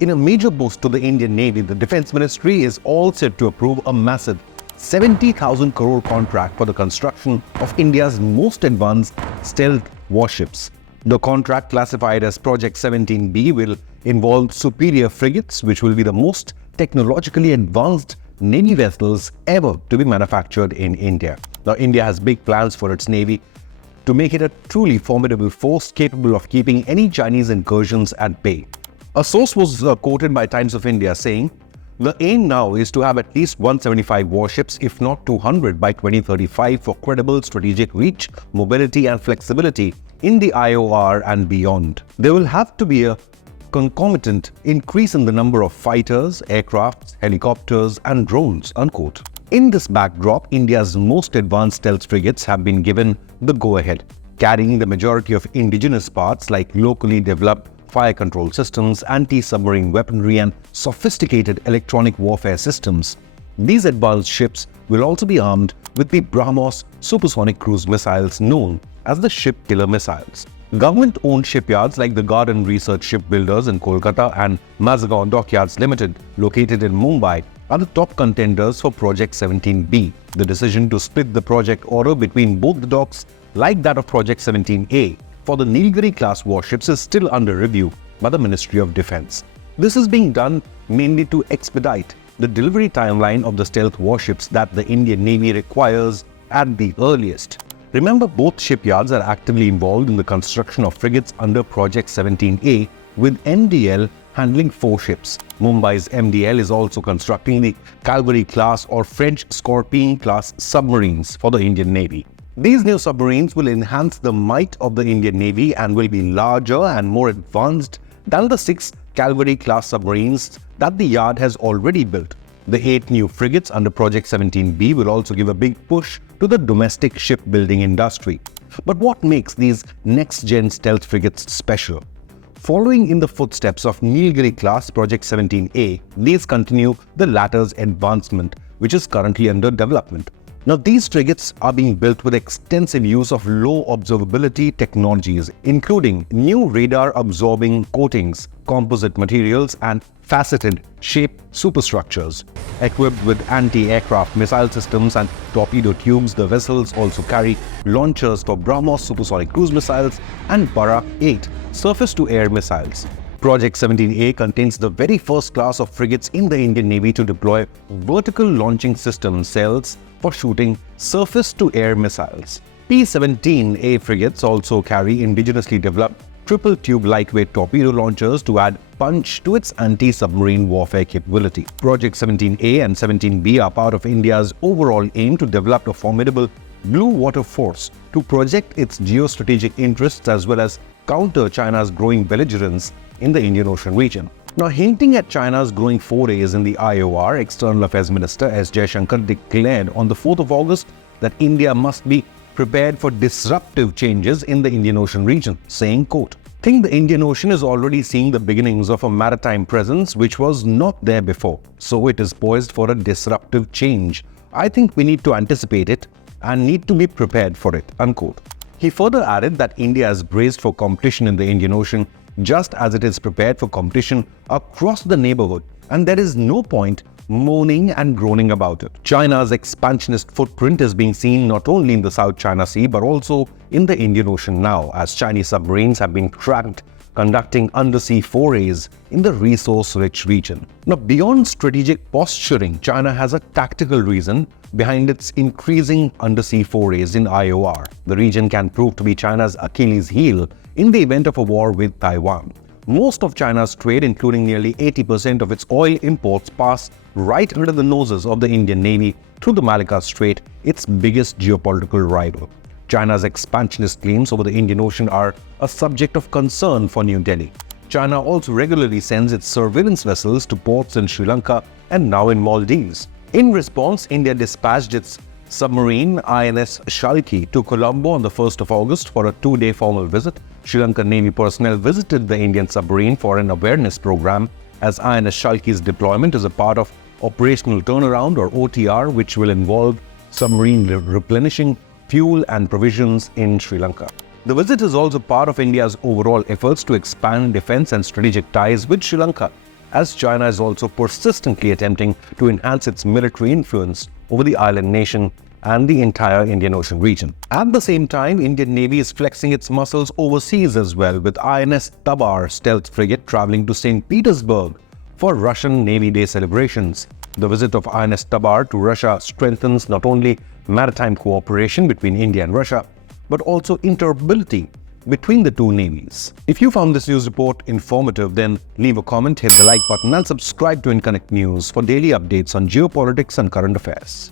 In a major boost to the Indian Navy, the Defence Ministry is all set to approve a massive 70,000 crore contract for the construction of India's most advanced stealth warships. The contract, classified as Project 17B, will involve superior frigates, which will be the most technologically advanced Navy vessels ever to be manufactured in India. Now, India has big plans for its Navy to make it a truly formidable force capable of keeping any Chinese incursions at bay. A source was quoted by Times of India saying, "The aim now is to have at least 175 warships, if not 200, by 2035 for credible strategic reach, mobility and flexibility in the IOR and beyond. There will have to be a concomitant increase in the number of fighters, aircrafts, helicopters and drones," unquote. In this backdrop, India's most advanced stealth frigates have been given the go-ahead, carrying the majority of indigenous parts like locally developed fire control systems, anti-submarine weaponry and sophisticated electronic warfare systems. These advanced ships will also be armed with the BrahMos supersonic cruise missiles known as the ship killer missiles. Government-owned shipyards like the Garden Research Shipbuilders in Kolkata and Mazagon Dockyards Limited, located in Mumbai, are the top contenders for Project 17B. The decision to split the project order between both the docks, like that of Project 17A, for the Nilgiri-class warships is still under review by the Ministry of Defence. This is being done mainly to expedite the delivery timeline of the stealth warships that the Indian Navy requires at the earliest. Remember, both shipyards are actively involved in the construction of frigates under Project 17A, with MDL handling 4 ships. Mumbai's MDL is also constructing the Calvary-class or French Scorpion-class submarines for the Indian Navy. These new submarines will enhance the might of the Indian Navy and will be larger and more advanced than the 6 Calvary-class submarines that the yard has already built. The 8 new frigates under Project 17B will also give a big push to the domestic shipbuilding industry. But what makes these next-gen stealth frigates special? Following in the footsteps of Nilgiri-class Project 17A, these continue the latter's advancement, which is currently under development. Now, these frigates are being built with extensive use of low observability technologies, including new radar-absorbing coatings, composite materials, and faceted shape superstructures. Equipped with anti-aircraft missile systems and torpedo tubes, the vessels also carry launchers for BrahMos supersonic cruise missiles and Barak 8 surface-to-air missiles. Project 17A contains the very first class of frigates in the Indian Navy to deploy vertical launching system cells for shooting surface-to-air missiles. P-17A frigates also carry indigenously developed triple-tube lightweight torpedo launchers to add punch to its anti-submarine warfare capability. Project 17A and 17B are part of India's overall aim to develop a formidable blue water force to project its geostrategic interests as well as counter China's growing belligerence in the Indian Ocean region. Now, hinting at China's growing forays in the IOR, External Affairs Minister S. Jaishankar declared on the 4th of August that India must be prepared for disruptive changes in the Indian Ocean region, saying, quote, "Think the Indian Ocean is already seeing the beginnings of a maritime presence which was not there before, so it is poised for a disruptive change. I think we need to anticipate it and need to be prepared for it," unquote. He further added that India is braced for competition in the Indian Ocean just as it is prepared for competition across the neighborhood, and there is no point moaning and groaning about it. China's expansionist footprint is being seen not only in the South China Sea but also in the Indian Ocean now, as Chinese submarines have been tracked conducting undersea forays in the resource-rich region. Now, beyond strategic posturing, China has a tactical reason behind its increasing undersea forays in IOR. The region can prove to be China's Achilles heel in the event of a war with Taiwan. Most of China's trade, including nearly 80% of its oil imports, pass right under the noses of the Indian Navy through the Malacca Strait, its biggest geopolitical rival. China's expansionist claims over the Indian Ocean are a subject of concern for New Delhi. China also regularly sends its surveillance vessels to ports in Sri Lanka and now in Maldives. In response, India dispatched its submarine INS Shalki to Colombo on the 1st of August for a 2-day formal visit. Sri Lankan Navy personnel visited the Indian submarine for an awareness program, as INS Shalki's deployment is a part of Operational Turnaround or OTR, which will involve submarine replenishing fuel and provisions in Sri Lanka. The visit is also part of India's overall efforts to expand defense and strategic ties with Sri Lanka. as China is also persistently attempting to enhance its military influence over the island nation and the entire Indian Ocean region. At the same time, Indian Navy is flexing its muscles overseas as well, with INS Tabar stealth frigate traveling to St. Petersburg for Russian Navy Day celebrations. The visit of INS Tabar to Russia strengthens not only maritime cooperation between India and Russia, but also interoperability between the two navies. If you found this news report informative, then leave a comment, hit the like button and subscribe to Inconnect News for daily updates on geopolitics and current affairs.